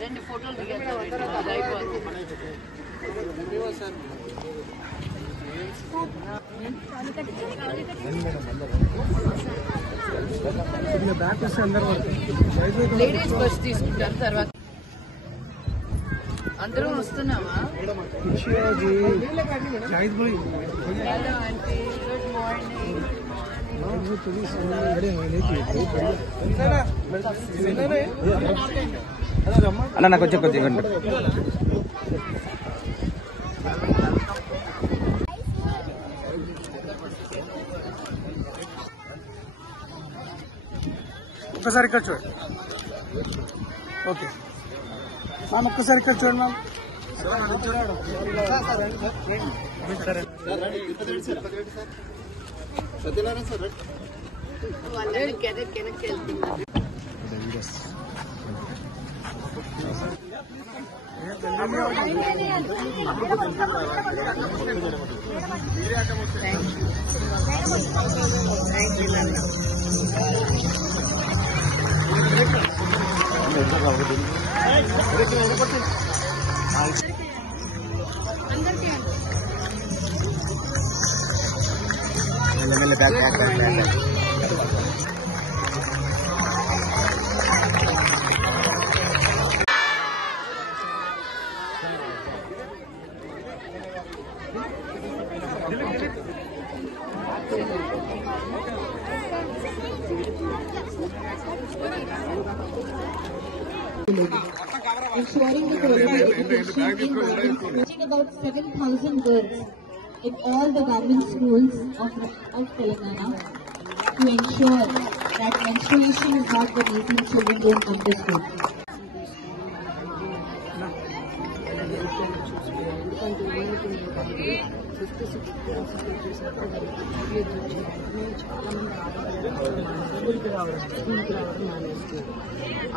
రెండు ఫోటోలు దిగారు. లేడీస్ బస్ తీసుకుంటారు. తర్వాత అందరం వస్తున్నామా? Hello aunty, good morning. అన్న నాకు వచ్చే కొద్దిగా ఒక్కసారి ఇక్కడ చూడండి. ఓకే మ్యామ్, ఒక్కసారి ఇక్కడ చూడండి మ్యామ్. వెనక్కి వెళ్తున్నారు. Ensuring the quality education in government schools, teaching about 7,000 girls in all the government schools of Telangana to ensure that menstruation is not the reason children don't come to school.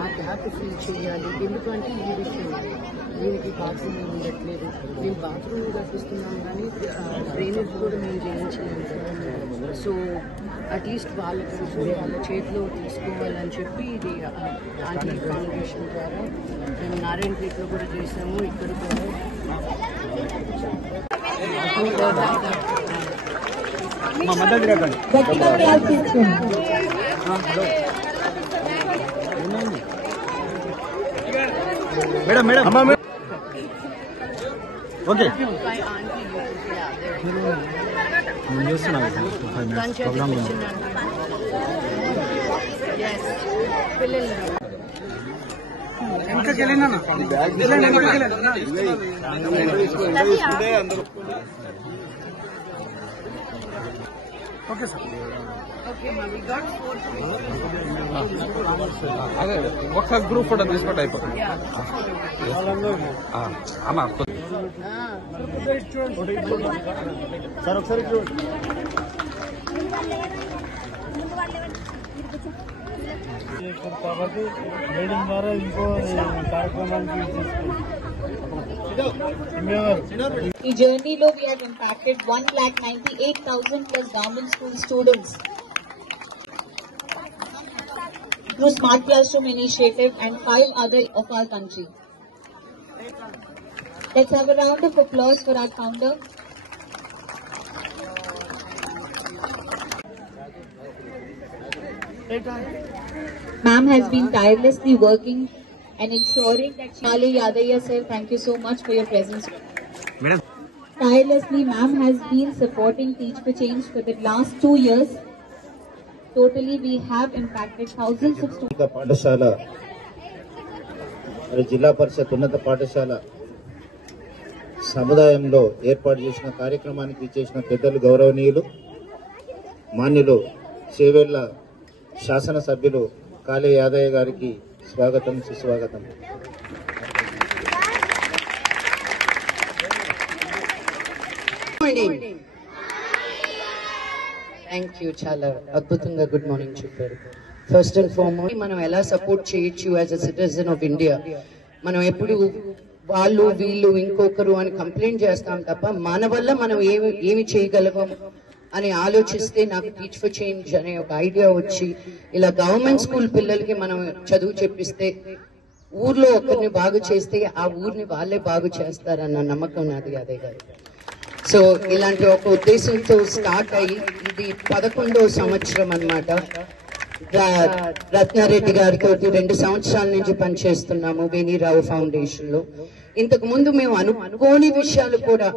ఆ gap fill చేయాలి. ఎందుకంటే ఈ విషయం దీనికి bathroom ఉండట్లేదు. మేము bathroom కట్టిస్తున్నాం కానీ drainage కూడా మేము చేయించలేము. సో అట్లీస్ట్ వాళ్ళకి వాళ్ళ చేతిలో తీసుకోవాలని చెప్పి ఇది ఆంటీ ఫౌండేషన్ ద్వారా మేము నారాయణపేటలో కూడా చేసాము. ఇక్కడ కూడా మేడం మేడం ఓకే నేను చేస్తున్నాను. వెనకకి వెళ్ళినా ఓకే సార్. అదే ఒక గ్రూప్ ఫోటో తీసుకుంటే అయిపోతుంది. సార్ ఒకసారి కాబట్టి మేడం ద్వారా ఇంకో కార్యక్రమానికి ఈ జర్నీలో we have impacted 1,98,000 plus government school students through Smart Classroom initiative and 5 other of our country. Let's have a round of applause for our founder. Ma'am has been tirelessly working and ensuring that Shali Yadaya sir, thank you so much for your presence. Madam. Tirelessly, ma'am has been supporting Teach for Change for the last 2 years. Totally, we have impacted thousands of students. పాఠశాల మరి జిల్లా పరిషత్ ఉన్నత పాఠశాల సముదాయంలో ఏర్పాటు చేసిన కార్యక్రమానికి ఇచ్చేసిన పెద్దలు గౌరవనీయులు మాన్యులు చేవెళ్ల శాసనసభ్యులు కాళే యాదయ్య గారికి స్వాగతం సుస్వాగతం. Thank you. చాలా అద్భుతంగా గుడ్ మార్నింగ్ చెప్పారు. ఫస్ట్ అండ్ ఫార్మోస్ట్ మనం ఎలా సపోర్ట్ చేయొచ్చు as a citizen of India. మనం ఎప్పుడు వాళ్ళు వీళ్ళు ఇంకొకరు అని కంప్లైంట్ చేస్తాం తప్ప మన వల్ల మనం ఏమి చేయగలగం అని ఆలోచిస్తే నాకు టీచ్ ఫర్ చేంజ్ అనే ఒక ఐడియా వచ్చి ఇలా గవర్నమెంట్ స్కూల్ పిల్లలకి మనం చదువు చెప్పిస్తే ఊర్లో ఒకరిని బాగు చేస్తే ఆ ఊరిని వాళ్ళే బాగు చేస్తారన్న నమ్మకం నాది యాదయ్య గారు. సో ఇలాంటి ఒక ఉద్దేశంతో స్టార్ట్ అయ్యి ఇది 11వ సంవత్సరం అన్నమాట. రత్నారెడ్డి గారితో 2 సంవత్సరాల నుంచి పనిచేస్తున్నాము వేణీరావు ఫౌండేషన్ లో. ఇంతకు ముందు మేము అనుకోని విషయాలు కూడా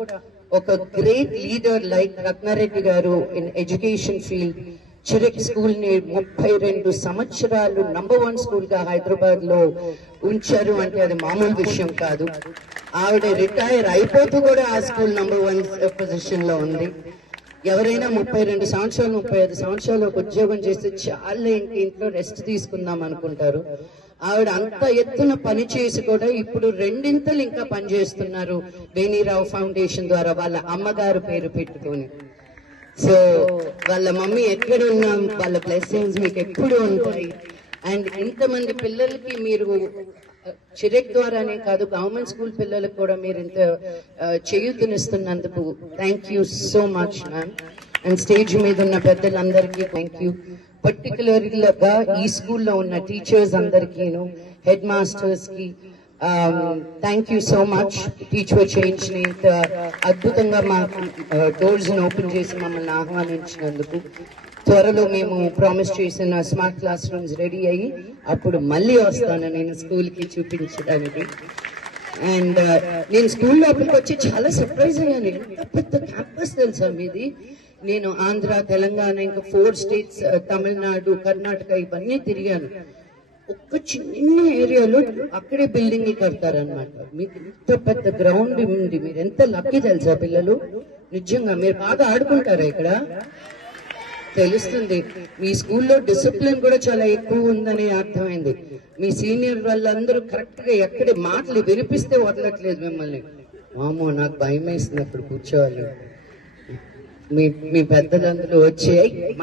ఒక గ్రేట్ లీడర్ లైక్ రత్నారెడ్డి గారు in education field Chirec school ని 32 సంవత్సరాలు నంబర్ 1 స్కూల్ గా హైదరాబాద్ లో ఉంచారు అంటే అది మామూలు విషయం కాదు. ఆవిడ రిటైర్ అయిపోతూ కూడా ఆ స్కూల్ నంబర్ 1 పొజిషన్ లో ఉంది. ఎవరైనా 32 సంవత్సరాలు 35 సంవత్సరాలు ఒక ఉద్యోగం చేస్తే చాలా ఇంట్లో రెస్ట్ తీసుకుందాం అనుకుంటారు. ఆవిడ అంత ఎత్తున పని చేసి కూడా ఇప్పుడు 2 ఇంకా పనిచేస్తున్నారు వేణీరావు ఫౌండేషన్ ద్వారా వాళ్ళ అమ్మగారు పేరు పెట్టుకొని. సో వాళ్ళ మమ్మీ ఎక్కడున్నా వాళ్ళ బ్లెస్సింగ్స్ మీకు ఎప్పుడు ఉంటాయి. అండ్ ఇంతమంది పిల్లలకి మీరు చిరెక్ ద్వారానే కాదు గవర్నమెంట్ స్కూల్ పిల్లలకు కూడా మీరు ఇంత చేయూతనిస్తున్నందుకు thank you so much ma'am. And stage మీద ఉన్న పెద్దలందరికీ థ్యాంక్ యూ. పర్టికులర్గా ఈ స్కూల్లో ఉన్న టీచర్స్ అందరికీను హెడ్ మాస్టర్స్ కి thank you so much. Teach for change ని ఇంత అద్భుతంగా మా డోర్స్ ఓపెన్ చేసి మమ్మల్ని ఆహ్వానించినందుకు. త్వరలో మేము ప్రామిస్ చేసిన స్మార్ట్ క్లాస్ రూమ్స్ రెడీ అయ్యి అప్పుడు మళ్ళీ వస్తాను నేను స్కూల్ కి చూపించడానికి. అండ్ నేను స్కూల్ లోపలికి వచ్చి చాలా సర్ప్రైజ్ అయ్యాను. ఎంత పెద్ద క్యాంపస్ తెలుసా మీది. నేను ఆంధ్ర, తెలంగాణ, ఇంకా 4 స్టేట్స్, తమిళనాడు, కర్ణాటక ఇవన్నీ తిరిగాను. ఒక్క చిన్న ఏరియాలో అక్కడే బిల్డింగ్ కడతారనమాట. మీకు ఇంత పెద్ద గ్రౌండ్ ఉంది. మీరు ఎంత లక్కీ తెలుసా పిల్లలు. నిజంగా మీరు బాగా ఆడుకుంటారా ఇక్కడ తెలుస్తుంది. మీ స్కూల్లో డిసిప్లిన్ కూడా చాలా ఎక్కువ ఉందని అర్థమైంది. మీ సీనియర్ వాళ్ళందరూ కరెక్ట్ గా ఎక్కడే మాటలు వినిపిస్తే వదలట్లేదు మిమ్మల్ని. వామో నాకు భయం వేస్తుంది అప్పుడు కూర్చోవాలి. మీ పెద్దలందరూ వచ్చి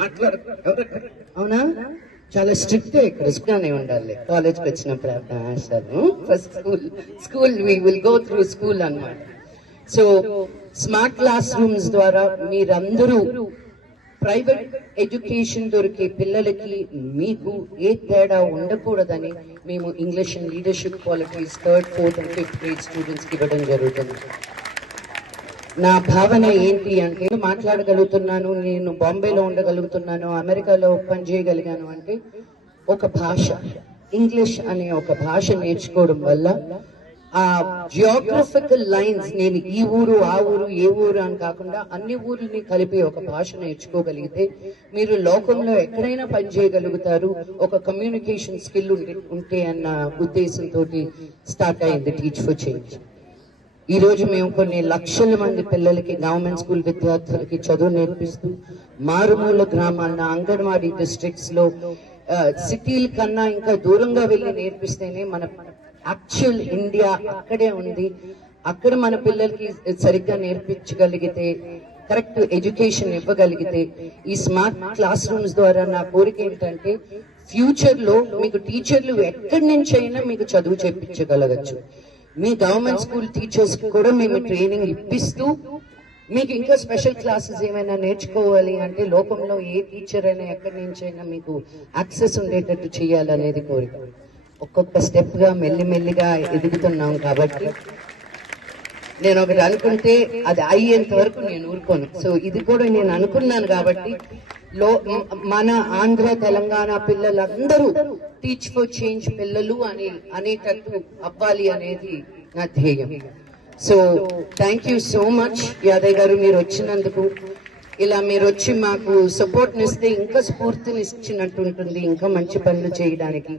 మాట్లాడు అవునా చాలా స్ట్రిక్ట్ ఇక్కడ స్కూల్నే ఉండాలి. కాలేజ్కి వచ్చినప్పుడు first school we will go through school అన్నమాట. సో స్మార్ట్ క్లాస్ రూమ్స్ ద్వారా మీరందరూ ప్రైవేట్ ఎడ్యుకేషన్ దొరికే పిల్లలకి మీకు ఏ తేడా ఉండకూడదని మేము English and leadership qualities 3rd, 4th and 5th grade students కి ఇవ్వడం జరుగుతుంది. నా భావన ఏంటి అంటే మాట్లాడగలుగుతున్నాను, నేను బాంబేలో ఉండగలుగుతున్నాను, అమెరికాలో పనిచేయగలిగాను అంటే ఒక భాష, ఇంగ్లీష్ అనే ఒక భాష నేర్చుకోవడం వల్ల ఆ జియోగ్రఫికల్ లైన్స్ నేను ఈ ఊరు ఆ ఊరు ఏ ఊరు అని కాకుండా అన్ని ఊర్లని కలిపి ఒక భాష నేర్చుకోగలిగితే మీరు లోకంలో ఎక్కడైనా పనిచేయగలుగుతారు. ఒక కమ్యూనికేషన్ స్కిల్ ఉంటే అన్న ఉద్దేశంతో స్టార్ట్ అయింది టీచ్ ఫర్ చేంజ్. ఈ రోజు మేము కొన్ని లక్షల మంది పిల్లలకి గవర్నమెంట్ స్కూల్ విద్యార్థులకి చదువు నేర్పిస్తూ మారుమూల గ్రామాల అంగన్వాడీ డిస్ట్రిక్ట్స్ లో సిటీల కన్నా ఇంకా దూరంగా వెళ్లి నేర్పిస్తేనే మన యాక్చువల్ ఇండియా అక్కడే ఉంది. అక్కడ మన పిల్లలకి సరిగ్గా నేర్పించగలిగితే, కరెక్ట్ ఎడ్యుకేషన్ ఇవ్వగలిగితే, ఈ స్మార్ట్ క్లాస్ రూమ్స్ ద్వారా నా కోరిక ఏంటంటే ఫ్యూచర్ లో మీకు టీచర్లు ఎక్కడి నుంచి అయినా మీకు చదువు చెప్పించగలగచ్చు. మీ గవర్నమెంట్ స్కూల్ టీచర్స్ కూడా మేము ట్రైనింగ్ ఇప్పిస్తూ మీకు ఇంకా స్పెషల్ క్లాసెస్ ఏమైనా నేర్చుకోవాలి అంటే లోకంలో ఏ టీచర్ అయినా ఎక్కడి నుంచి అయినా మీకు యాక్సెస్ ఉండేటట్టు చేయాలనేది కోరిక. ఒక్కొక్క స్టెప్ గా మెల్లిమెల్లిగా ఎదుగుతున్నాం కాబట్టి నేను ఒకటి అనుకుంటే అది అయ్యేంత వరకు నేను ఊరుకోను. సో ఇది కూడా నేను అనుకున్నాను కాబట్టి మన ఆంధ్ర తెలంగాణ పిల్లలందరూ టీచ్ ఫర్ చేంజ్ పిల్లలు అనేటట్టు అవ్వాలి అనేది నా ధ్యేయం. So thank you so much Yadaiah గారు మీరు వచ్చినందుకు. ఇలా మీరు వచ్చి మాకు సపోర్ట్ నిస్తే ఇంకా స్ఫూర్తినిచ్చినట్టు ఉంటుంది ఇంకా మంచి పనులు చేయడానికి.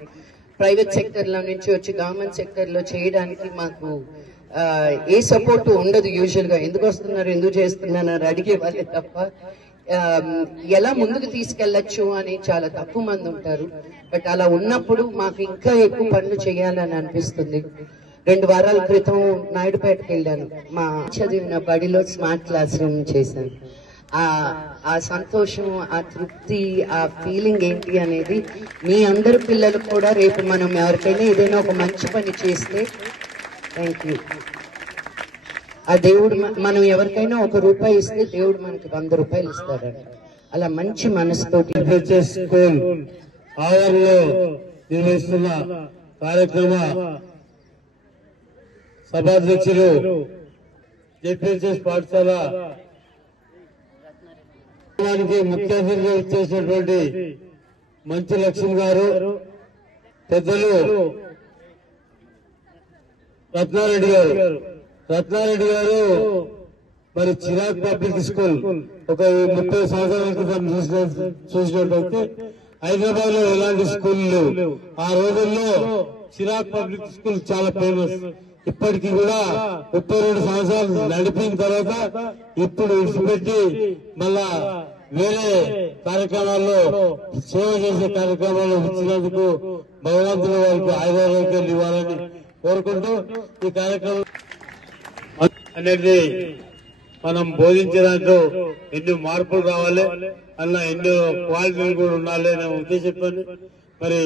ప్రైవేట్ సెక్టర్ లో నుంచి వచ్చి గవర్నమెంట్ సెక్టర్ లో చేయడానికి మాకు ఏ సపోర్ట్ ఉండదు యూజువల్ గా. ఎందుకు వస్తున్నారు ఎందుకు చేస్తున్నారు అడిగే వాళ్ళే తప్ప ఎలా ముందుకు తీసుకెళ్లొచ్చు అని చాలా తక్కువ మంది ఉంటారు. బట్ అలా ఉన్నప్పుడు మాకు ఇంకా ఎక్కువ పనులు చేయాలని అనిపిస్తుంది. 2 వారాల క్రితం నాయుడుపేటకి వెళ్ళాను. మా చదివిన బడిలో స్మార్ట్ క్లాస్ రూమ్ చేశాను. ఆ సంతోషం, ఆ తృప్తి, ఆ ఫీలింగ్ ఏంటి అనేది మీ అందరి పిల్లలు కూడా రేపు మనం ఎవరికైనా ఏదైనా ఒక మంచి పని చేస్తే థ్యాంక్ యూ. ఆ దేవుడు మనం ఎవరికైనా ₹1 ఇస్తే దేవుడు మనకి ₹100 ఇస్తాడంట. అలా మంచి మనసుతోటి స్కూల్ ఆవరణలో నిర్వహిస్తున్న కార్యక్రమ సభాధ్యక్షులు జెడ్పీహెచ్ఎస్ పాఠశాల ముఖ్య అతిథిగా ఇచ్చేసినటువంటి మంచి లక్ష్మి గారు, పెద్దలు రత్నారెడ్డి గారు మరి చిరాగ్ పబ్లిక్ స్కూల్ ఒక 30 సంవత్సరాల క్రితం చూసినట్లయితే హైదరాబాద్ లో ఎలాంటి స్కూళ్ళు ఆ రోజుల్లో చిరాగ్ పబ్లిక్ స్కూల్ చాలా ఫేమస్. ఇప్పటికీ కూడా 32 సంవత్సరాలు నడిపిన తర్వాత ఇప్పుడు విడిచిపెట్టి మళ్ళా వేరే కార్యక్రమాల్లో సేవ చేసే కార్యక్రమాల్లో ఇచ్చినందుకు భగవంతుడు వారికి ఆయుర్వేదాలు ఇవ్వాలని కోరుకుంటూ ఈ కార్యక్రమం అనేది మనం బోధించే దాంట్లో ఎన్నో మార్పులు రావాలి, అలా ఎన్నో క్వాలిటీలు కూడా ఉండాలి అనే ఉద్దేశంతో మరి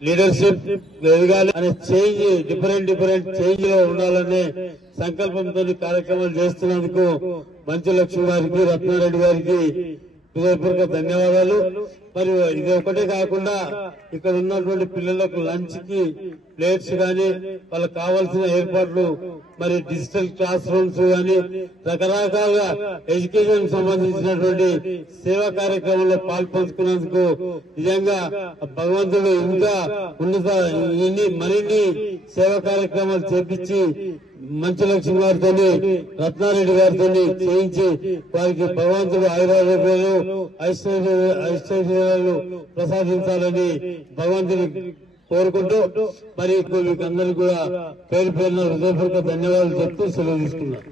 లీడర్షిప్ ఎదగాలి అనే చేంజ్, డిఫరెంట్ చేంజ్ లో ఉండాలనే సంకల్పంతో కార్యక్రమాలు చేస్తున్నందుకు మంచు లక్ష్మి గారికి, రత్నారెడ్డి గారికి హృదయపూర్వక ధన్యవాదాలు. మరి ఇది ఒకటే కాకుండా ఇక్కడ ఉన్నటువంటి పిల్లలకు లంచ్ కి ప్లేట్స్ గాని, వాళ్ళకి కావాల్సిన ఏర్పాట్లు, మరి డిజిటల్ క్లాస్ రూమ్స్ గాని, రకరకాలుగా ఎడ్యుకేషన్ సంబంధించినటువంటి సేవా కార్యక్రమంలో పాల్పంచుకున్నందుకు నిజంగా భగవంతుడు ఇంకా మరిన్ని సేవా కార్యక్రమాలు చేపించి మంచు లక్ష్మి గారితో, రత్నారెడ్డి గారితో చేయించి వారికి భగవంతుడు ఆయురారోగ్యాలు, ఐశ్వర్యాలు ప్రసాదించాలని భగవంతుని కోరుకుంటూ మరి మీకు అందరికీ కూడా పేరు పేరున హృదయపూర్వక ధన్యవాదాలు చెప్తూ సెలవు తీసుకున్నాను.